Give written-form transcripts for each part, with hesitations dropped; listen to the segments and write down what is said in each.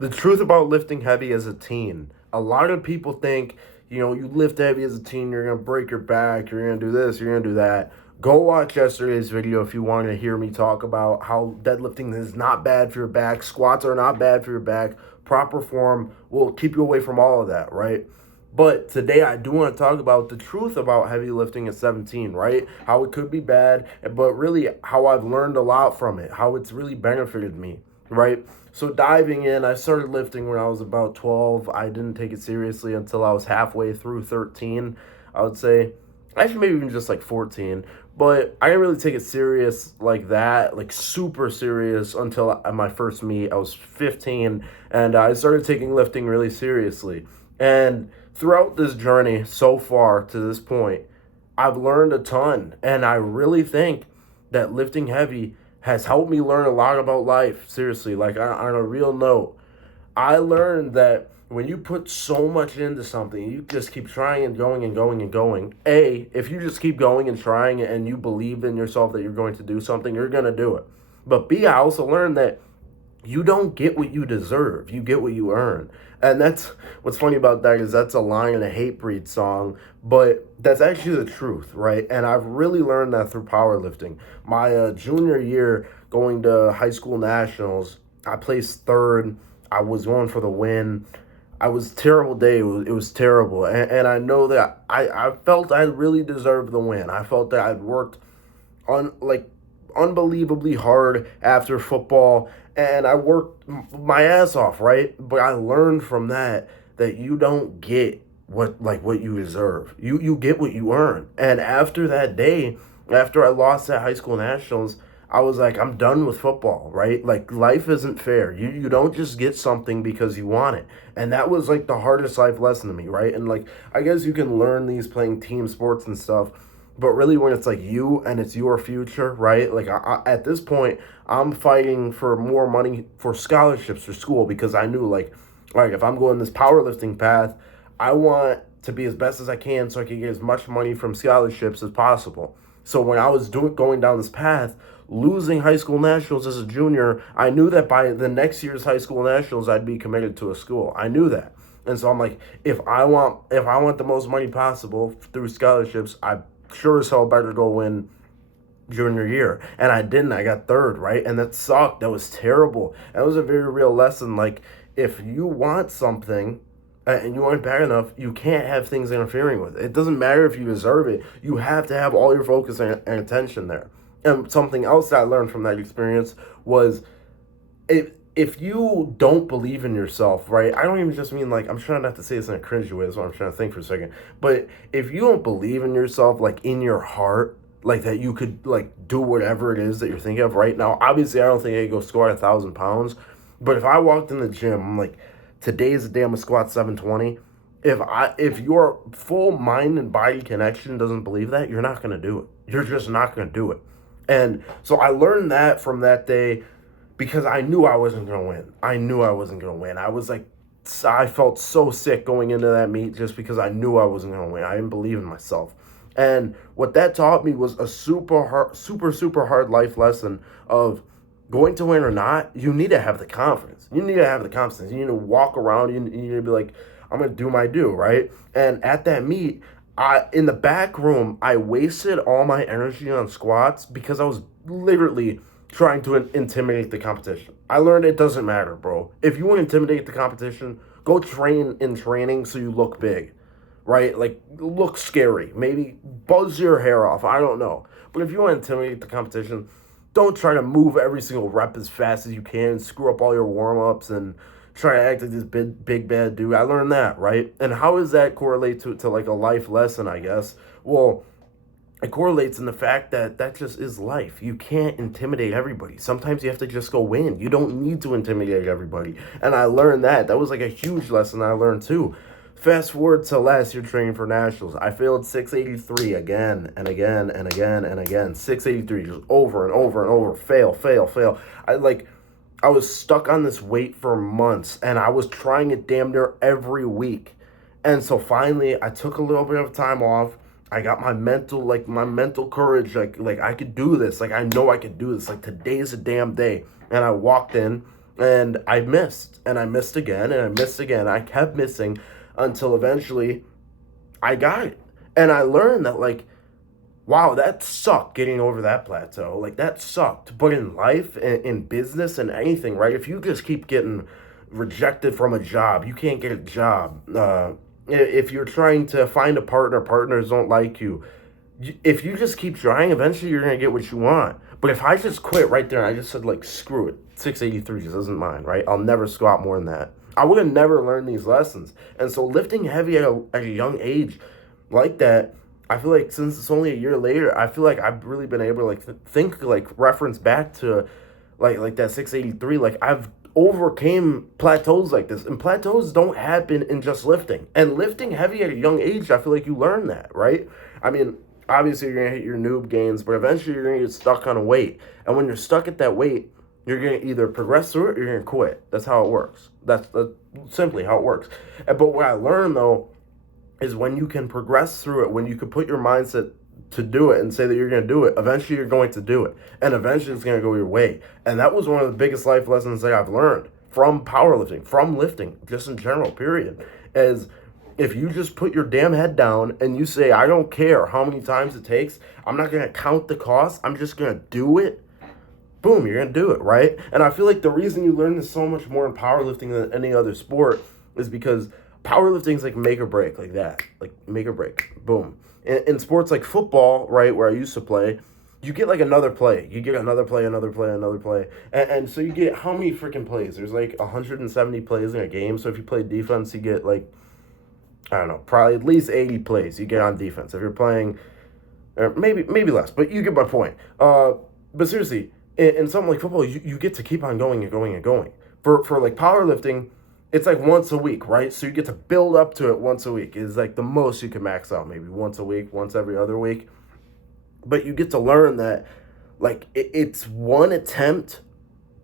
The truth about lifting heavy as a teen. A lot of people think, you lift heavy as a teen, you're going to break your back, you're going to do this, you're going to do that. Go watch yesterday's video if you want to hear me talk about how deadlifting is not bad for your back, squats are not bad for your back, proper form will keep you away from all of that, right? But today I do want to talk about the truth about heavy lifting at 17, right? How it could be bad, but really how I've learned a lot from it, how it's really benefited me, right? So diving in, I started lifting when I was about 12. I didn't take it seriously until I was halfway through 13, I would say. Actually, maybe even just like 14. But I didn't really take it serious like that, like super serious until my first meet. I was 15, and I started taking lifting really seriously. And throughout this journey so far to this point, I've learned a ton. And I really think that lifting heavy has helped me learn a lot about life. Seriously, like on a real note, I learned that when you put so much into something, you just keep trying and going and going and going. If you just keep going and trying and you believe in yourself that you're going to do something, you're going to do it. But B, I also learned that you don't get what you deserve. You get what you earn. And that's what's funny about that is that's a line in a Hatebreed song, but that's actually the truth, right? And I've really learned that through powerlifting. My junior year going to high school nationals, I placed third. I was going for the win. I was terrible day. It was terrible. And I know that I felt I really deserved the win. I felt that I'd worked on like unbelievably hard after football, and I worked my ass off, right? But I learned from that you don't get what you deserve. You get what you earn. And after that day, after I lost at high school nationals, I was like, I'm done with football, right? Like life isn't fair. You don't just get something because you want it. And that was like the hardest life lesson to me, right? And like I guess you can learn these playing team sports and stuff, but really when it's like you and it's your future, right? Like at this point, I'm fighting for more money for scholarships for school because I knew like if I'm going this powerlifting path, I want to be as best as I can so I can get as much money from scholarships as possible. So when I was going down this path, losing high school nationals as a junior, I knew that by the next year's high school nationals, I'd be committed to a school. I knew that. And so I'm like, if I want the most money possible through scholarships, I sure as hell better go win junior year. And I didn't. I got third, right? And that sucked. That was terrible. That was a very real lesson. Like, if you want something and you aren't bad enough, you can't have things interfering with it. It doesn't matter if you deserve it. You have to have all your focus and attention there. And something else that I learned from that experience was if you don't believe in yourself, right? I don't even just mean like, I'm trying not to say this in a cringy way, that's what I'm trying to think for a second. But if you don't believe in yourself, like in your heart, like that you could like do whatever it is that you're thinking of right now. Obviously, I don't think I could go squat 1,000 pounds. But if I walked in the gym, I'm like, today's the day I'm gonna squat 720. If your full mind and body connection doesn't believe that, you're not gonna do it. You're just not gonna do it. And so I learned that from that day because I knew I wasn't going to win. I knew I wasn't going to win. I felt so sick going into that meet just because I knew I wasn't going to win. I didn't believe in myself. And what that taught me was a super hard life lesson of going to win or not, you need to have the confidence. You need to have the confidence. You need to walk around. You need to be like, I'm going to do my do, right? And at that meet, in the back room, I wasted all my energy on squats because I was literally trying to intimidate the competition. I learned it doesn't matter, bro. If you want to intimidate the competition, go train in training so you look big, right? Like, look scary. Maybe buzz your hair off. I don't know. But if you want to intimidate the competition, don't try to move every single rep as fast as you can, screw up all your warm-ups, and try to act like this big bad dude. I learned that, right? And how does that correlate to like a life lesson, I guess? Well, it correlates in the fact that just is life. You can't intimidate everybody. Sometimes you have to just go win. You don't need to intimidate everybody. And I learned that. That was like a huge lesson I learned too. Fast forward to last year training for nationals. I failed 683 again and again and again and again. 683 just over and over and over. Fail. I was stuck on this weight for months and I was trying it damn near every week. And so finally I took a little bit of time off. I got my mental courage, like I could do this. Like I know I could do this. Like today's a damn day. And I walked in And I missed, and I missed again, and I missed again. I kept missing until eventually I got it. And I learned that, like, wow, that sucked getting over that plateau. Like, that sucked. But in life, in business, and anything, right? If you just keep getting rejected from a job, you can't get a job. If you're trying to find a partner, partners don't like you. If you just keep trying, eventually you're going to get what you want. But if I just quit right there and I just said, like, screw it, 683 just isn't mine, right? I'll never squat more than that. I would have never learned these lessons. And so lifting heavy at a young age like that, I feel like since it's only a year later, I feel like I've really been able to like think, like reference back to like that 683. Like I've overcame plateaus like this, and plateaus don't happen in just lifting. And lifting heavy at a young age, I feel like you learn that, right? I mean, obviously you're gonna hit your noob gains, but eventually you're gonna get stuck on a weight. And when you're stuck at that weight, you're gonna either progress through it or you're gonna quit. That's how it works. That's simply how it works. But what I learned though is when you can progress through it, when you can put your mindset to do it and say that you're going to do it, eventually you're going to do it. And eventually it's going to go your way. And that was one of the biggest life lessons that I've learned from powerlifting, from lifting, just in general, period, is if you just put your damn head down and you say, I don't care how many times it takes, I'm not going to count the cost, I'm just going to do it, boom, you're going to do it, right? And I feel like the reason you learn this so much more in powerlifting than any other sport is because powerlifting is like make or break, like that, like make or break, boom. In sports like football, right, where I used to play, you get like another play. You get another play, another play, another play. And so you get how many freaking plays? There's like 170 plays in a game. So if you play defense, you get like, I don't know, probably at least 80 plays you get on defense. If you're playing, maybe less, but you get my point. But seriously, in something like football, you get to keep on going and going and going. For like powerlifting, it's like once a week, right? So you get to build up to it once a week. Is like the most you can max out, maybe once a week, once every other week. But you get to learn that, like, it's one attempt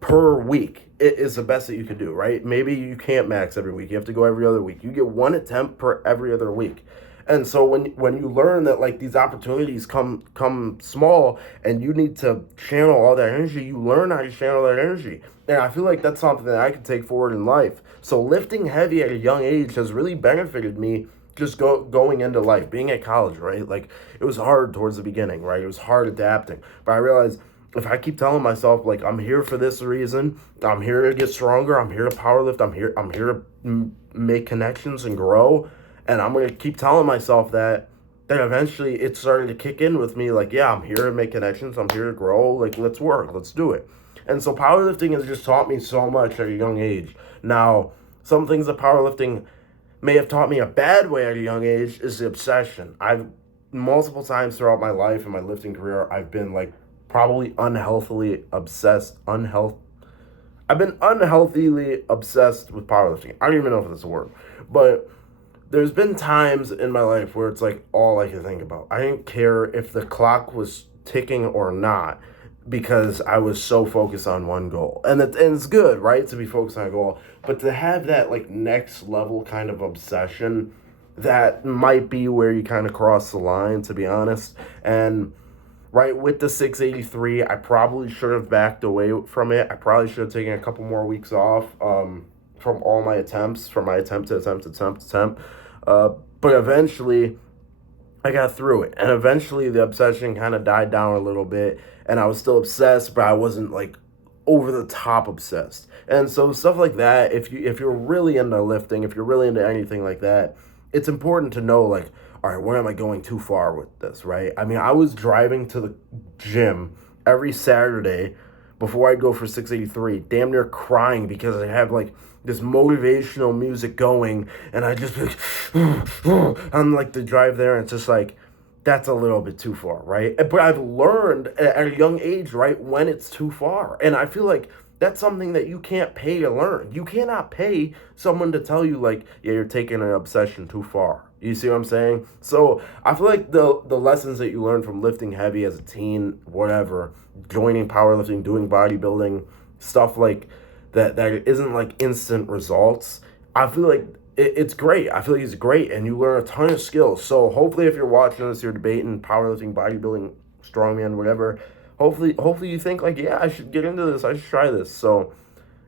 per week. It is the best that you could do, right? Maybe you can't max every week. You have to go every other week. You get one attempt per every other week. And so when you learn that, like, these opportunities come small and you need to channel all that energy, you learn how to channel that energy. And I feel like that's something that I can take forward in life. So lifting heavy at a young age has really benefited me just going into life, being at college, right? Like, it was hard towards the beginning, right? It was hard adapting. But I realized if I keep telling myself, like, I'm here for this reason, I'm here to get stronger, I'm here to powerlift, I'm here to make connections and grow, and I'm going to keep telling myself that, then eventually it started to kick in with me, like, yeah, I'm here to make connections, I'm here to grow, like, let's work, let's do it. And so powerlifting has just taught me so much at a young age. Now, some things that powerlifting may have taught me a bad way at a young age is the obsession. I've multiple times throughout my life and my lifting career, I've been like probably unhealthily obsessed, I've been unhealthily obsessed with powerlifting. I don't even know if that's a word, but there's been times in my life where it's like all I could think about. I didn't care if the clock was ticking or not because I was so focused on one goal. And it's good, right, to be focused on a goal, but to have that like next level kind of obsession, that might be where you kind of cross the line, to be honest. And right, with the 683, I probably should have backed away from it. I probably should have taken a couple more weeks off from all my attempts, from my attempt. But eventually, I got through it. And eventually, the obsession kind of died down a little bit. And I was still obsessed, but I wasn't like over the top obsessed. And so stuff like that, if you're really into lifting, if you're really into anything like that, it's important to know, like, all right, where am I going too far with this, right? I mean, I was driving to the gym every Saturday before I'd go for 683, damn near crying because I have like this motivational music going, and I just like, I'm like the drive there, and it's just like, that's a little bit too far, right? But I've learned at a young age, right, when it's too far. And I feel like that's something that you can't pay to learn. You cannot pay someone to tell you, like, yeah, you're taking an obsession too far. You see what I'm saying? So I feel like the lessons that you learn from lifting heavy as a teen, whatever, joining powerlifting, doing bodybuilding, stuff like that isn't like instant results. I feel like it's great. I feel like it's great, and you learn a ton of skills. So hopefully if you're watching this, you're debating powerlifting, bodybuilding, strongman, whatever, hopefully you think like, yeah, I should get into this. I should try this. So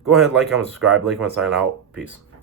Go ahead, like, comment, subscribe, like, comment, sign out. Peace.